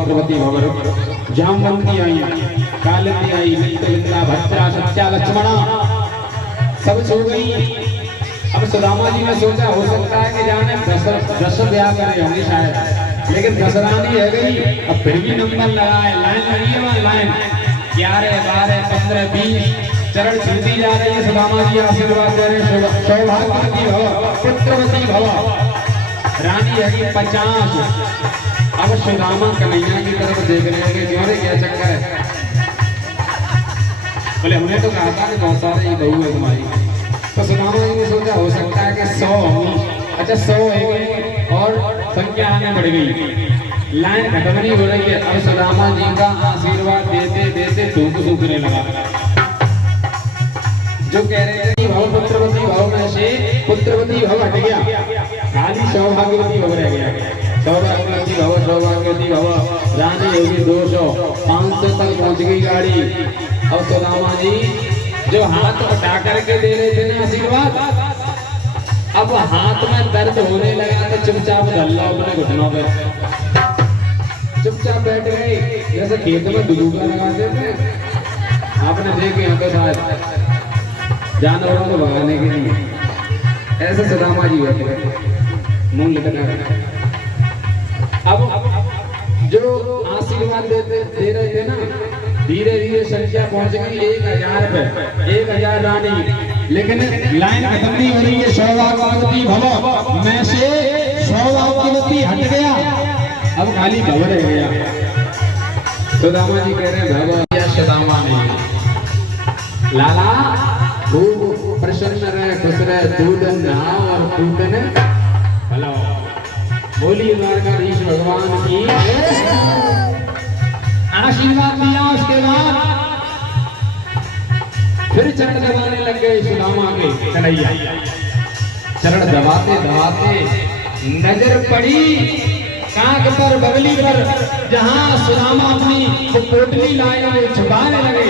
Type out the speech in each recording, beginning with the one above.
पुत्रवती भवर जामवंती आई कालिंदी आई नित्या भद्रा सत्या लक्ष्मणा सब सो गई। अब सुदामा जी ने सोचा हो सकता है कि जाने 10 ब्याह करे होंगे शायद, लेकिन 10 रानी रह गई। अब फिर भी नंबर लगाए, लाइन लगी है वहाँ लाइन 11 12 15 20 चरण छूती जा रही है। सुदामा जी आशीर्वाद दे रहे हैं सौभाग्यवती भव पुत्रवती भव। रानी है 50। अब सुदामा कन्हैया की तरफ देख रहे हैं कि क्यों रे क्या चक्कर है। बोले हमने तो कहा था कि बहुत सारे ये बहू है तुम्हारी। तो सुदामा जी ने सोचा हो सकता है कि 100 होंगी। अच्छा 100 है और संख्या आने बढ़ गई, लाइन खत्म नहीं हो रही है। अब सुदामा जी का आशीर्वाद देते देते धूप सूखने लगा। जो कह रहे थे कि भव पुत्रवती भव में से पुत्रवती भव हट गया, खाली सौभाग्यवती भव रह गया। सौभाग्यवती भव सौभाग्यवती भव रानी होगी 200 500 तक पहुंच गई गाड़ी। अब सुदामा जी जो हाथ उठा करके दे रहे थे ना आशीर्वाद, अब हाथ में दर्द होने लगा तो चुपचाप धर लो अपने घुटनों पे, चुपचाप बैठ गए। जैसे खेत में दुलूका लगाते थे, आपने देखे यहाँ पे शायद जानवरों को भगाने के लिए, ऐसे सुदामा जी बैठे गए मुंह लटका। अब जो आशीर्वाद दे रहे थे ना, धीरे धीरे संख्या पहुंच गई 1000 पे, 1000 रानी। लेकिन लाइन खत्म नहीं हो रही है। सौभाग्यवती भव में से सौभाग्यवती हट गया, अब खाली भव रह गया। सुदामा जी कह रहे हैं भव या सुदामा नहीं लाला खूब प्रसन्न रहे, खुश रहे, दूध नहा और पूतन हेलो बोलिए द्वारकाधीश भगवान की। आशीर्वाद दिया, उसके बाद फिर चरण दबाने लग गए सुदामा के कन्हैया। चरण दबाते दबाते नजर पड़ी कांख पर, बगली पर, जहां सुदामा अपनी पोटली लाए हुए छुपाने लगे।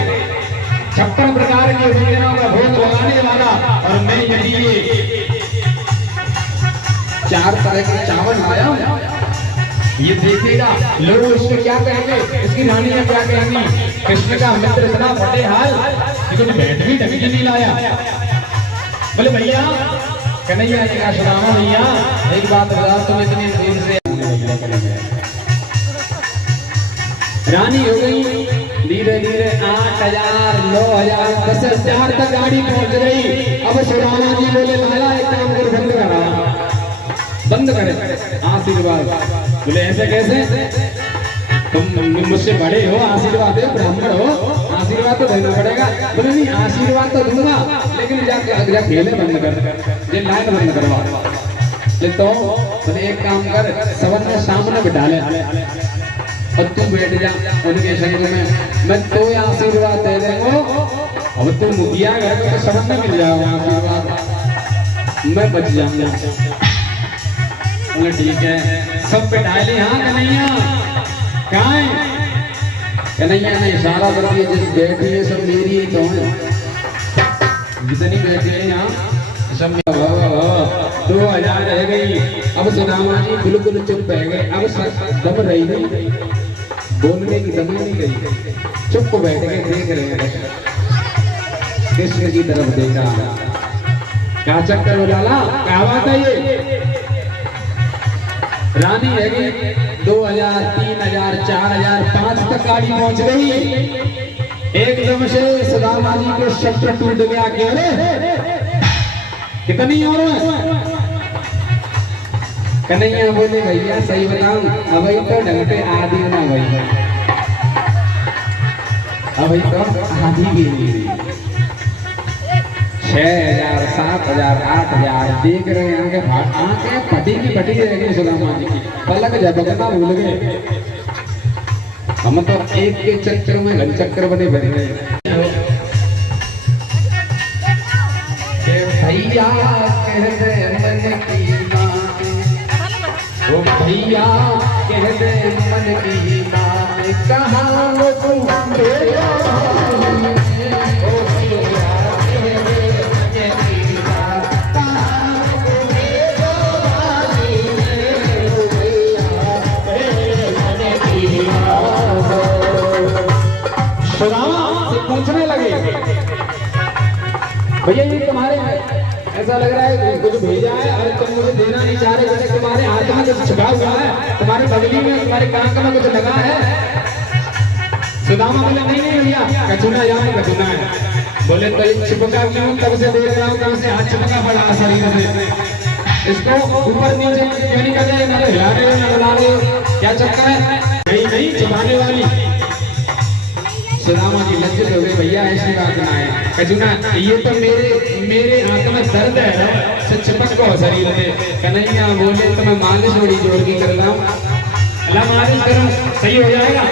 56 प्रकार के व्यंजनों का भोग लगाने वाला, और मैं यदि 4 तरह के चावल लाया, ये देखेगा लोग इसको क्या कहेंगे, इसकी रानी ने क्या कहेंगी, कृष्ण का मित्र इतना फटे हाल तो बैठ भी ढंग नहीं लाया। बोले भैया कन्हैया क्या सुदामा भैया एक बात बता, तुम इतनी दूर से रानी हो गई। धीरे धीरे 8000 9000 10,000 तक गाड़ी पहुंच गई। अब सुदामा जी बोले लाला एक काम कर, बंद करा, बंद करे आशीर्वाद। बोले ऐसे कैसे, तुम मुझसे बड़े हो, आशीर्वाद दे, ब्राह्मण हो, आशीर्वाद तो देना पड़ेगा। बोले नहीं आशीर्वाद तो दूंगा, लेकिन जाके खेले बंद कर, ये लाइन बंद करवा ले। तो बोले एक काम कर, सवन में सामने बिठा ले और तू बैठ जा उनके संग में, मैं तो आशीर्वाद दे देंगे। अब तू मुखिया है तो सवन में मिल जाएगा आशीर्वाद, मैं बच जाऊंगा। बोले ठीक है, सब बिठा ले। हाँ कन्हैया कहाँ है? कन्हैया ने इशारा कर दिया, जिस बैठी है सब मेरी ही तो है, जितनी बैठी है यहाँ सब 2000 रह गई। अब सुदामा जी बिल्कुल चुप रह गए। अब दम रही नहीं, बोलने की दम नहीं गई, चुप बैठ के देख रहे हैं कृष्ण की तरफ देखा। क्या चक्कर हो लाला, क्या बात है ये? रानी है गई 2000 3000 4000 5 तक गाड़ी पहुंच गई। एकदम से सुदामा जी के शब्द टूट गया कि अरे कितनी और कन्हैया बोले भैया सही बताऊं, अभी तो ढंग पे आधी ना भाई, अभी तो आधी भी नहीं। 6000 7000 8000 देख रहे हैं, आंखें फटी की फटी रह गई सुदामा जी की, पलक झपकना भूल गए। हम तो एक के चक्कर में घन चक्कर बने बने भैया कह दे मन की बात, वो भैया कह दे मन की बात, कहाँ वो तुम Yeah. सुदामा से पूछने लगे, भैया ये तुम्हारे ऐसा लग रहा है कुछ भेजा है और तुम मुझे देना नहीं चाह रहे, जैसे तुम्हारे हाथ में कुछ छिपा हुआ है, तुम्हारे बगली में तुम्हारे कांक में कुछ लगा है। सुदामा बोले नहीं नहीं भैया, कचुना जाए कचुना है। बोले तो ये छिपका क्यों, तब से देख रहा हूँ तब से हाथ छिपका पड़ा शरीर से, इसको ऊपर नीचे क्यों नहीं कर रहे, ना हिला रहे ना हिला रहे, क्या चक्कर है? नहीं नहीं छिपाने वाली। सुदामा जी लज्जित हो गए, भैया ऐसी बात ना है, कचुना ये तो मेरे हाथ में दर्द है, से चिपक को शरीर से। कन्हैया बोले तो मैं मालिश बड़ी जोर की कर रहा हूँ, अल्लाह मालिश करूं सही हो जाएगा।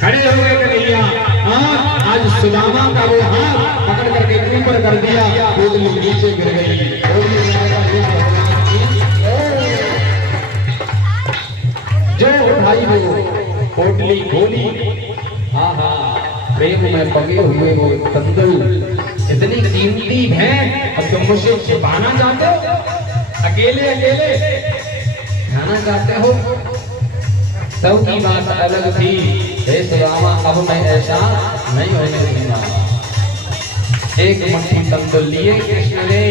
खड़े हो गए कन्हैया, हाँ आज सुदामा का वो हाथ पकड़ करके ऊपर कर दिया, पोटली नीचे गिर गई। जो उठाई वो पोटली खोली, हाँ हाँ प्रेम में पगे हुए वो तंदुल इतनी कीमती है, अब तुम मुझसे छिपाना चाहते हो, अकेले अकेले खाना चाहते हो, तब की बात अलग थी। हे सुदामा अब मैं ऐसा नहीं होने दूंगा। एक मुट्ठी तंदुल लिए कृष्ण ने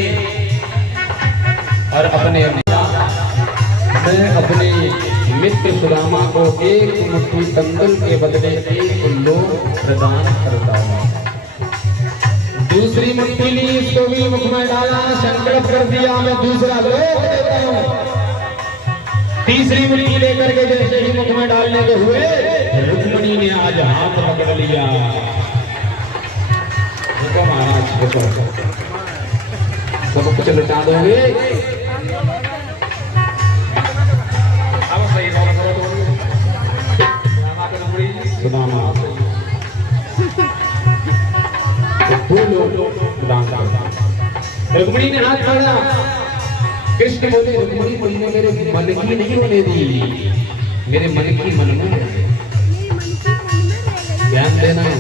और मैं अपने मित्र सुदामा को एक मुट्ठी तंदुल के बदले एक लोक प्रदान करता हूँ। दूसरी मुट्ठी ली, इसको भी मुख में डाला, संकल्प कर दिया मैं दूसरा लोक देता हूँ। तीसरी मुट्ठी लेकर के जैसे ही मुख में डालने को हुए, रुक्मिणी ने आज हाथ पकड़ लिया। महाराज सब कुछ लुटा दोगे, सुदामा रुक्मिणी ने हाथ पकड़ा। कृष्ण बोले रुक्मिणी तुमने मेरे मन की नहीं होने दी, मेरे मन की मन में ध्यान देना है।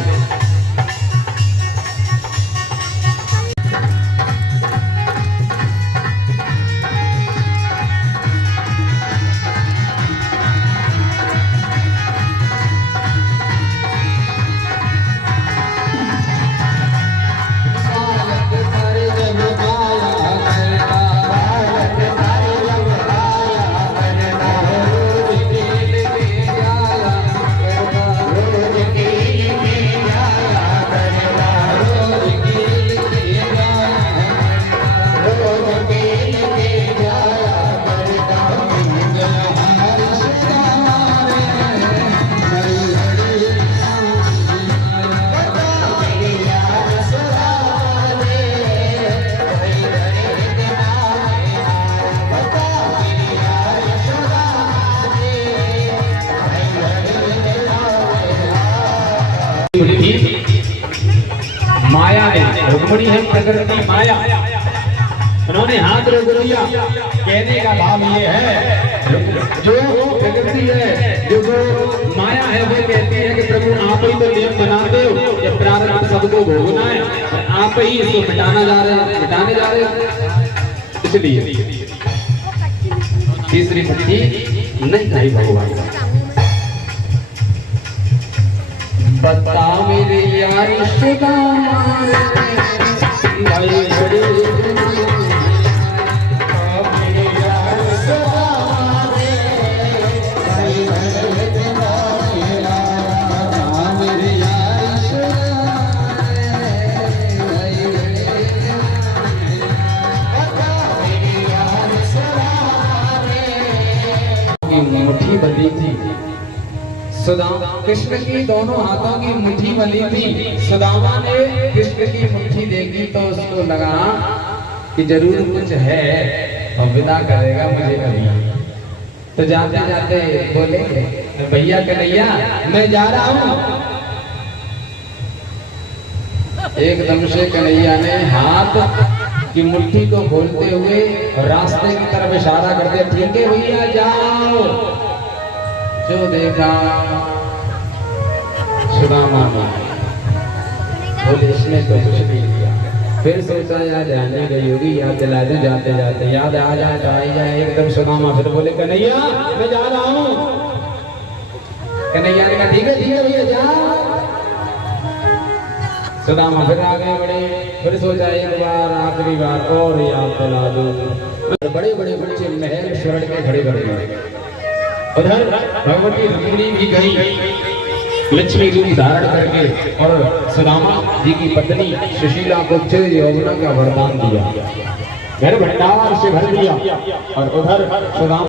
माया ने, रुक्मिणी है प्रकृति माया, उन्होंने हाथ रोक दिया। कहने का भाव ये है, जो प्रकृति है, जो माया है, वो कहती है कि प्रभु आप ही तो नियम बनाते हो, ये प्रारब्ध सबको भोगना है और आप ही इसको मिटाने जा रहे हैं, इसलिए तीसरी मुट्ठी नहीं खाई भगवान। बता मेरे यार सुदामा मुट्ठी बंधी थी, सुदामा कृष्ण की दोनों हाथों की मुट्ठी बंधी थी। सुदामा ने कृष्ण की मुट्ठी देखी तो उसको लगा कि जरूर कुछ है और विदा करेगा मुझे अभी। तो जाते जाते बोले भैया कन्हैया मैं जा रहा हूँ। एकदम से कन्हैया ने हाथ की मुट्ठी को खोलते हुए रास्ते की तरफ इशारा करते, ठीक है भैया जाओ। जो देखा सुदामा बोले इसने तो कुछ नहीं किया। फिर सोचा यार ध्यान नहीं गई होगी, याद दिला दे, जाते जाते याद आ जाए तो आई जाए। एकदम सुदामा फिर बोले कन्हैया मैं जा रहा हूँ। कन्हैया ने कहा ठीक है भैया जाओ। सुदामा फिर आगे बढ़े, फिर सोचा एक बार आखिरी बार और याद दिला दूं। बड़े बड़े बच्चे महल स्वर्ण के खड़े कर दिए। उधर भगवती रुक्मिणी भी गई लक्ष्मी रूप धारण करके और सुदामा जी की पत्नी सुशीला को चिर यौवना का वरदान दिया, घर भंडार से भर दिया। और उधर सुदामा